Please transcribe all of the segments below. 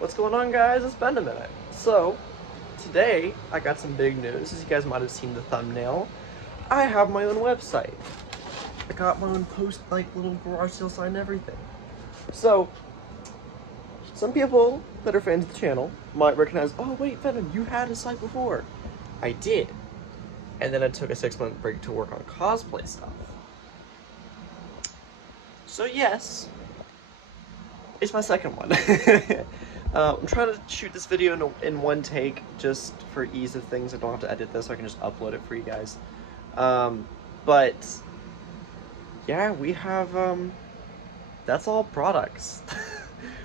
What's going on, guys? It's been a minute. So, today I got some big news. As you guys might have seen the thumbnail, I have my own website. I got my own post, like little garage sale sign and everything. So, some people that are fans of the channel might recognize, oh wait, Venom, you had a site before. I did. And then I took a 6-month break to work on cosplay stuff. So yes, it's my second one. I'm trying to shoot this video in one take, just for ease of things. I don't have to edit this, so I can just upload it for you guys. But yeah, we have, that's all products.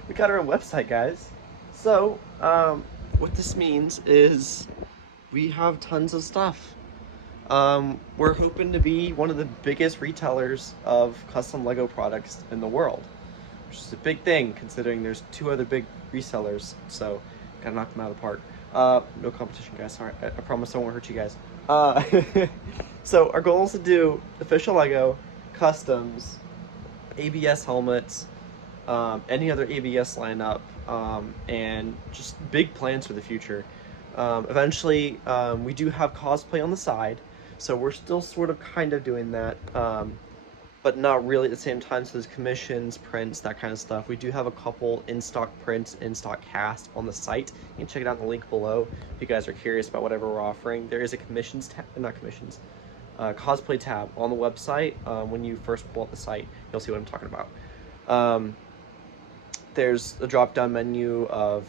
We got our own website, guys. So, what this means is we have tons of stuff. We're hoping to be one of the biggest retailers of custom Lego products in the world, which is a big thing considering there's 2 other big resellers, so gotta knock them out of the park. No competition, guys, sorry, I promise I won't hurt you guys. So our goal is to do official Lego, customs, ABS helmets, any other ABS lineup, and just big plans for the future. Eventually, we do have cosplay on the side, so we're still sort of kind of doing that, but not really at the same time. So there's commissions, prints, that kind of stuff. We do have a couple in-stock prints, in-stock casts on the site. You can check it out in the link below if you guys are curious about whatever we're offering. There is a commissions tab, not commissions, cosplay tab on the website. When you first pull up the site, you'll see what I'm talking about. There's a drop-down menu of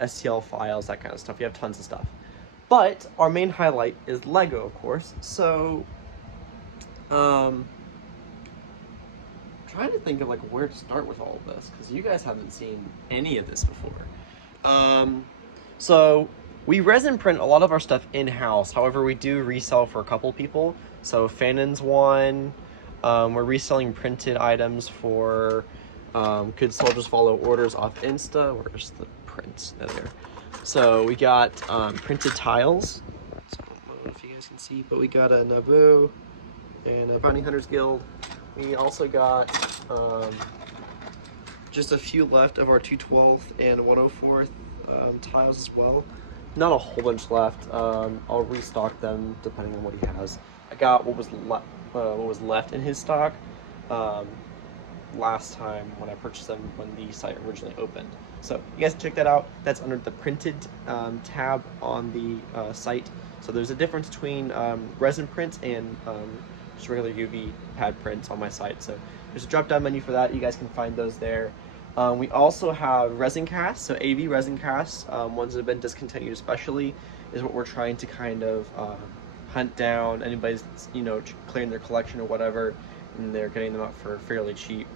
STL files, that kind of stuff. You have tons of stuff. But our main highlight is Lego, of course. So, trying to think of like where to start with all of this, because you guys haven't seen any of this before. So we resin print a lot of our stuff in-house. However, we do resell for a couple people. So Fanon's one. We're reselling printed items for Good Soldiers Follow orders off Insta. Where's the prints? There. So we got printed tiles. So I don't know if you guys can see, but we got a Naboo and a Bounty Hunters Guild. We also got just a few left of our 212th and 104th tiles as well. Not a whole bunch left. I'll restock them depending on what he has. I got what was left in his stock last time when I purchased them when the site originally opened. So you guys can check that out. That's under the printed tab on the site. So there's a difference between resin prints and just regular UV pad prints on my site. So there's a drop down menu for that. You guys can find those there. We also have resin casts, so AV resin casts, ones that have been discontinued especially, is what we're trying to kind of hunt down. Anybody's, you know, clearing their collection or whatever, and they're getting them out for fairly cheap.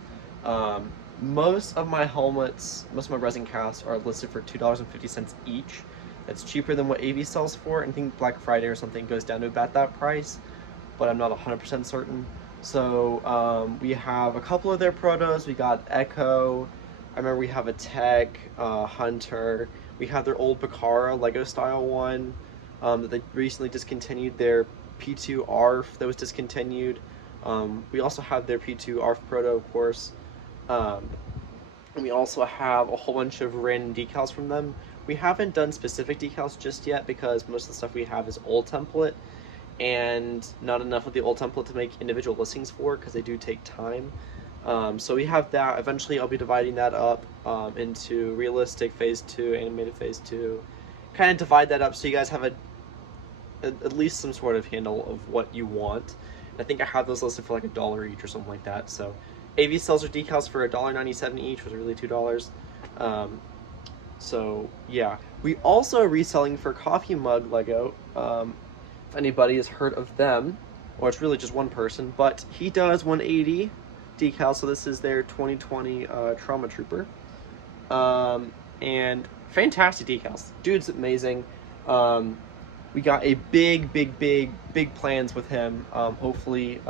Most of my helmets, most of my resin casts are listed for $2.50 each. That's cheaper than what AV sells for. I think Black Friday or something goes down to about that price, but I'm not 100% certain. So we have a couple of their protos. We got Echo. I remember we have a Tech, Hunter. We have their old Bakara Lego style one that they recently discontinued. Their P2 ARF that was discontinued. We also have their P2 ARF proto, of course. And we also have a whole bunch of random decals from them. We haven't done specific decals just yet because most of the stuff we have is old template, and not enough of the old template to make individual listings for, because they do take time. So we have that. Eventually I'll be dividing that up into realistic phase 2, animated phase 2, kind of divide that up so you guys have at least some sort of handle of what you want. And I think I have those listed for like $1 each or something like that. So AV sells their decals for $1.97 each, which is really $2. So yeah, we also are reselling for coffee mug Lego. If anybody has heard of them, or it's really just one person, but he does 180 decal, so this is their 2020 Trauma Trooper. And fantastic decals. Dude's amazing. We got a big plans with him. Hopefully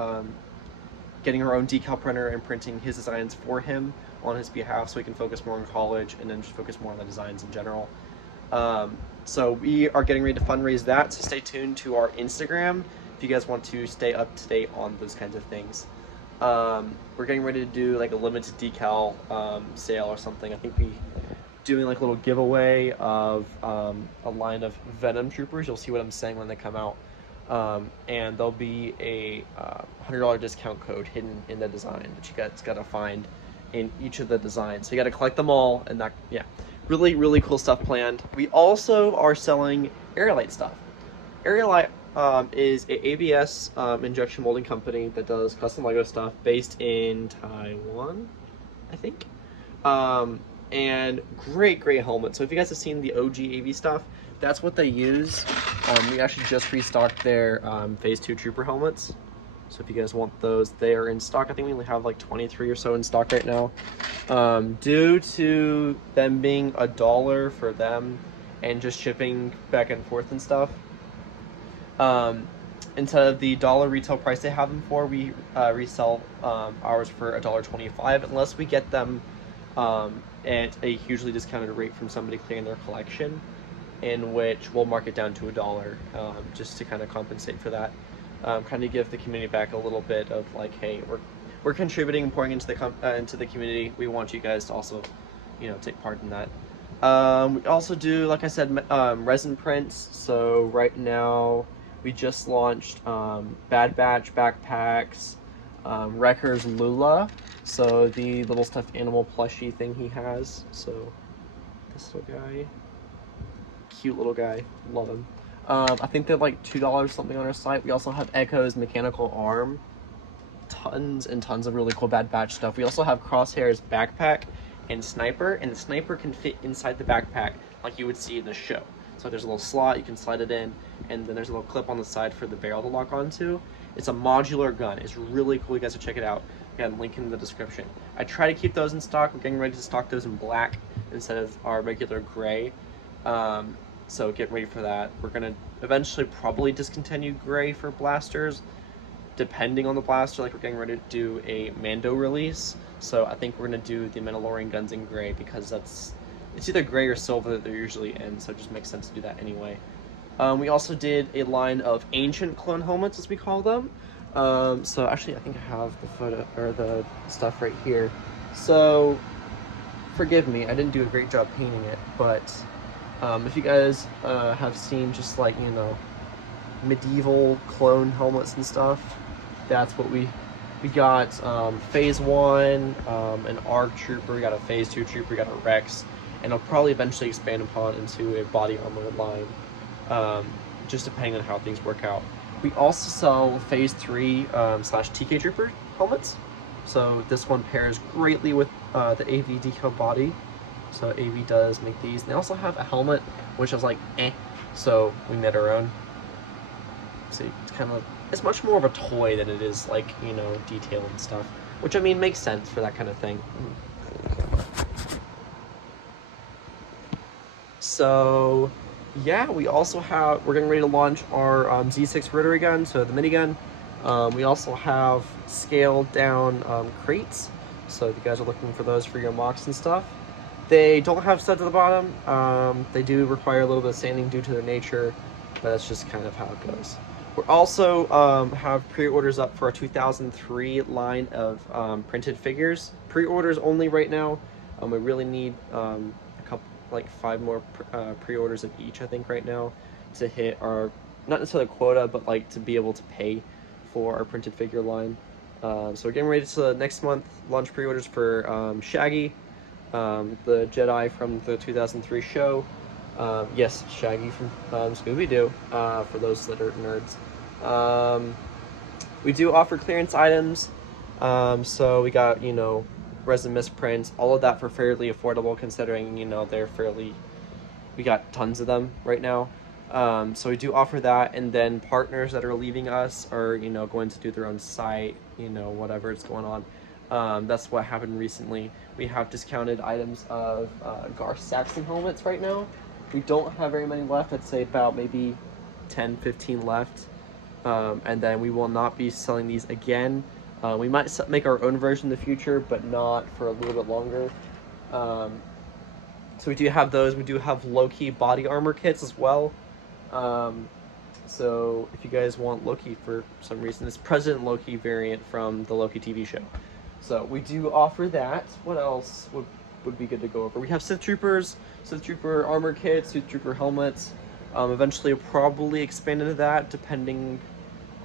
getting our own decal printer and printing his designs for him on his behalf, so he can focus more on college and then just focus more on the designs in general. So we are getting ready to fundraise that, so stay tuned to our Instagram if you guys want to stay up to date on those kinds of things. We're getting ready to do like a limited decal sale or something. I think doing like a little giveaway of a line of Venom Troopers. You'll see what I'm saying when they come out. And there'll be a $100 discount code hidden in the design that you guys gotta find in each of the designs. So you gotta collect them all, and that, yeah, really, really cool stuff planned. We also are selling Aerolite stuff. Aerolite is a ABS injection molding company that does custom Lego stuff based in Taiwan, I think. And great helmet. So if you guys have seen the OG AV stuff, that's what they use. We actually just restocked their Phase 2 Trooper helmets. So if you guys want those, they are in stock. I think we only have like 23 or so in stock right now. Due to them being $1 for them and just shipping back and forth and stuff, instead of the dollar retail price they have them for, we resell ours for $1.25 unless we get them at a hugely discounted rate from somebody clearing their collection, in which we'll mark it down to $1 just to kind of compensate for that. Kind of give the community back a little bit of like, hey, we're contributing and pouring into the community. We want you guys to also, you know, take part in that. We also do, like I said, resin prints. So right now we just launched Bad Batch backpacks, Wrecker's Lula, so the little stuffed animal plushie thing he has. So this little guy, cute little guy, love him. I think they're like $2 something on our site. We also have Echo's mechanical arm, tons and tons of really cool Bad Batch stuff. We also have Crosshair's backpack and sniper, and the sniper can fit inside the backpack like you would see in the show. So there's a little slot, you can slide it in, and then there's a little clip on the side for the barrel to lock onto. It's a modular gun. It's really cool. You guys should check it out. Again, link in the description. I try to keep those in stock. We're getting ready to stock those in black instead of our regular gray. So get ready for that. We're gonna eventually probably discontinue gray for blasters, depending on the blaster. Like, we're getting ready to do a Mando release, so I think we're gonna do the Mandalorian guns in gray because it's either gray or silver that they're usually in, so it just makes sense to do that anyway. We also did a line of ancient clone helmets, as we call them. So actually, I think I have the photo or the stuff right here. So forgive me, I didn't do a great job painting it, but if you guys have seen just like, you know, medieval clone helmets and stuff, that's what we got. Phase 1, an ARC Trooper, we got a Phase 2 Trooper, we got a Rex, and I'll probably eventually expand upon into a body armor line, just depending on how things work out. We also sell Phase 3 slash TK Trooper helmets, so this one pairs greatly with the AV decal body. So AV does make these. And they also have a helmet, which I was like, so we made our own. See, it's kind of, it's much more of a toy than it is like, you know, detail and stuff, which I mean makes sense for that kind of thing. So yeah, we also have, we're getting ready to launch our Z6 rotary gun, so the minigun. We also have scaled down crates, so if you guys are looking for those for your mocks and stuff. They don't have studs at the bottom. They do require a little bit of sanding due to their nature, but that's just kind of how it goes. We're also have pre-orders up for our 2003 line of printed figures. Pre-orders only right now. We really need a couple, like 5 more pre-orders of each, I think, right now to hit our, not necessarily quota, but like to be able to pay for our printed figure line. So we're getting ready to next month launch pre-orders for Shaggy, the Jedi from the 2003 show. Yes, Shaggy from Scooby-Doo, for those that are nerds. We do offer clearance items, so we got, you know, resin misprints, all of that for fairly affordable considering, you know, they're fairly, we got tons of them right now. So we do offer that, and then partners that are leaving us are, you know, going to do their own site, you know, whatever is going on. That's what happened recently. We have discounted items of Garth Saxon helmets right now. We don't have very many left. I'd say about maybe 10, 15 left. And then we will not be selling these again. We might make our own version in the future, but not for a little bit longer. So we do have those. We do have Loki body armor kits as well. So if you guys want Loki for some reason, it's President Loki variant from the Loki TV show. So we do offer that. What else? would be good to go over. We have Sith Troopers, Sith Trooper armor kits, Sith Trooper helmets. Eventually, we'll probably expand into that depending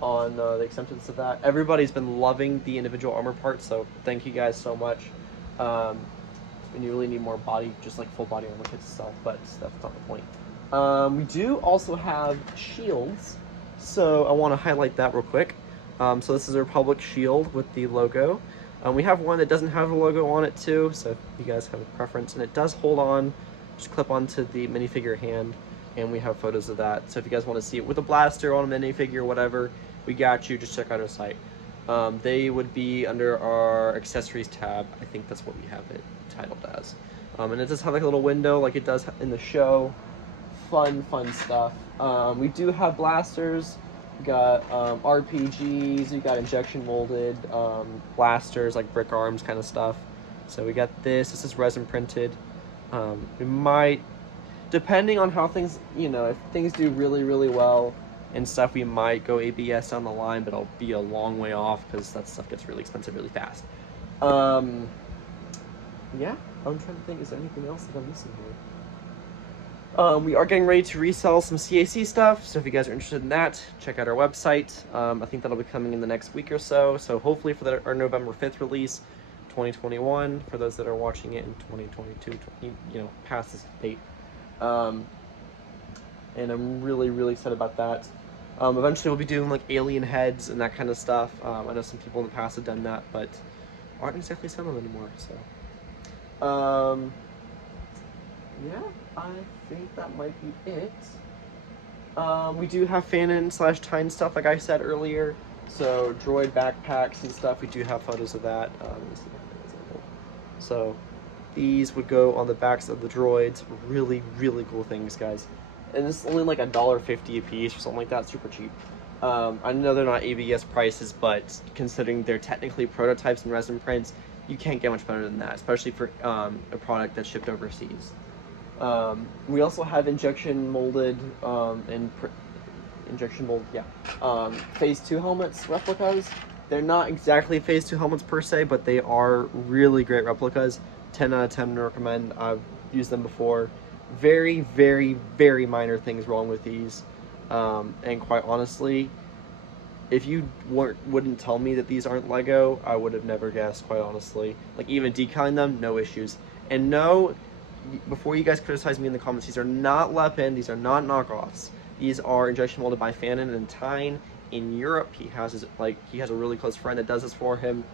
on the acceptance of that. Everybody's been loving the individual armor parts, so thank you guys so much. And you really need more body, just like full body armor kits itself, but that's not the point. We do also have shields, so I want to highlight that real quick. So this is a Republic shield with the logo. We have one that doesn't have a logo on it too, so if you guys have a preference, and it does hold on, just clip onto the minifigure hand, and we have photos of that. So if you guys want to see it with a blaster on a minifigure, whatever, we got you. Just check out our site. They would be under our accessories tab. I think that's what we have it titled as. And it does have like a little window like it does in the show. Fun stuff. We do have blasters. We got RPGs. We got injection molded blasters, like brick arms kind of stuff. So we got this. This is resin printed. We might, depending on how things, if things do really well and stuff, we might go ABS down the line, but it'll be a long way off because that stuff gets really expensive really fast. Yeah, I'm trying to think, is there anything else that I'm missing here? We are getting ready to resell some CAC stuff, so if you guys are interested in that, check out our website. I think that'll be coming in the next week or so, so hopefully for our November 5th release, 2021, for those that are watching it in 2022, past this date. And I'm really excited about that. Eventually we'll be doing like alien heads and that kind of stuff. I know some people in the past have done that, but aren't exactly selling them anymore, so. Yeah, I think that might be it. We do have Fanon/Tyne stuff, like I said earlier. So droid backpacks and stuff, we do have photos of that. So these would go on the backs of the droids. Really cool things, guys. And it's only like $1.50 a piece or something like that, super cheap. I know they're not ABS prices, but considering they're technically prototypes and resin prints, you can't get much better than that, especially for a product that's shipped overseas. We also have injection molded Phase 2 helmets, replicas. They're not exactly Phase 2 helmets per se, but they are really great replicas. 10 out of 10 recommend. I've used them before. Very minor things wrong with these. And quite honestly, if you wouldn't tell me that these aren't Lego, I would have never guessed, quite honestly. Like, even decaling them, no issues. And no, before you guys criticize me in the comments, these are not Lepin, these are not knockoffs. These are injection molded by Fanon and Tyne in Europe. He has a really close friend that does this for him,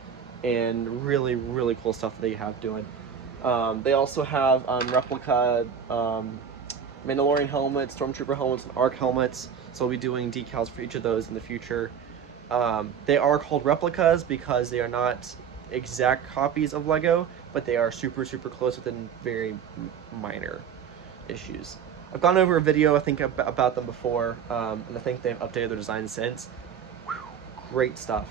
and really cool stuff that they have doing. They also have replica Mandalorian helmets, Stormtrooper helmets, and ARC helmets. So we'll be doing decals for each of those in the future. They are called replicas because they are not exact copies of Lego, but they are super close within very minor issues. I've gone over a video, I think, about them before, and I think they've updated their design since. Whew, great stuff.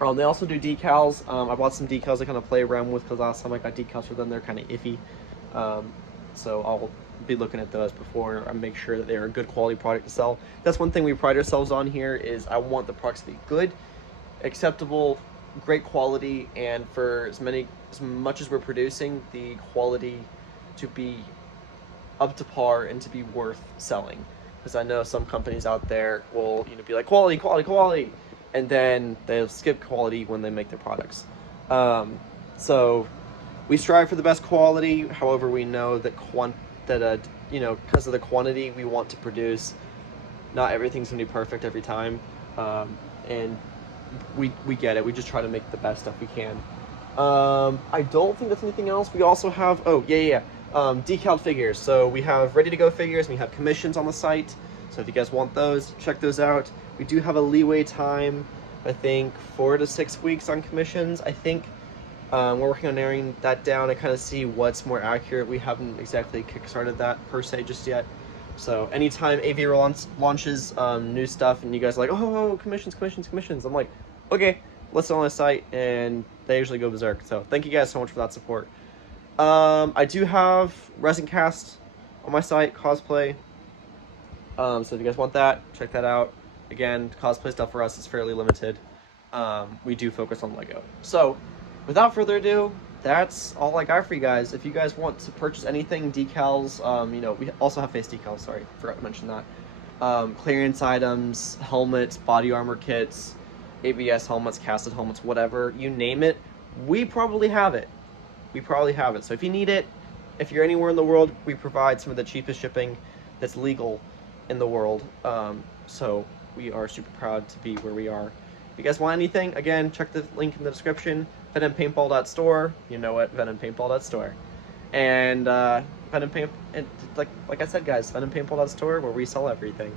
They also do decals. I bought some decals to kind of play around with because last time I got decals for them, they're kind of iffy. So I'll be looking at those before I make sure that they're a good quality product to sell. That's one thing we pride ourselves on here, is I want the products to be good, acceptable, great quality, and for as much as we're producing, the quality to be up to par and to be worth selling. Because I know some companies out there will be like quality, and then they'll skip quality when they make their products. So we strive for the best quality. However, we know that because of the quantity we want to produce, not everything's gonna be perfect every time, and we get it. We just try to make the best stuff we can. I don't think that's anything else. We also have decaled figures. So we have ready to go figures, and we have commissions on the site. So if you guys want those, check those out. We do have a leeway time, I think 4 to 6 weeks on commissions. I think we're working on narrowing that down and kind of see what's more accurate. We haven't exactly kickstarted that per se just yet. So anytime AV launches new stuff and you guys are like, oh, commissions, I'm like, okay, let's on the site, and they usually go berserk. So thank you guys so much for that support. I do have Resin Cast on my site, cosplay. So if you guys want that, check that out. Again, cosplay stuff for us is fairly limited. We do focus on Lego. So without further ado, that's all I got for you guys. If you guys want to purchase anything, decals, you know, we also have face decals. Sorry, forgot to mention that. Clearance items, helmets, body armor kits, ABS helmets, casted helmets, whatever you name it, we probably have it. We probably have it. So if you need it, if you're anywhere in the world, we provide some of the cheapest shipping that's legal in the world. So we are super proud to be where we are. If you guys want anything, again, check the link in the description. VenomPaintball.store. You know it, VenomPaintball.store. And Venom Paint, and like I said, guys, VenomPaintball.store, where we sell everything.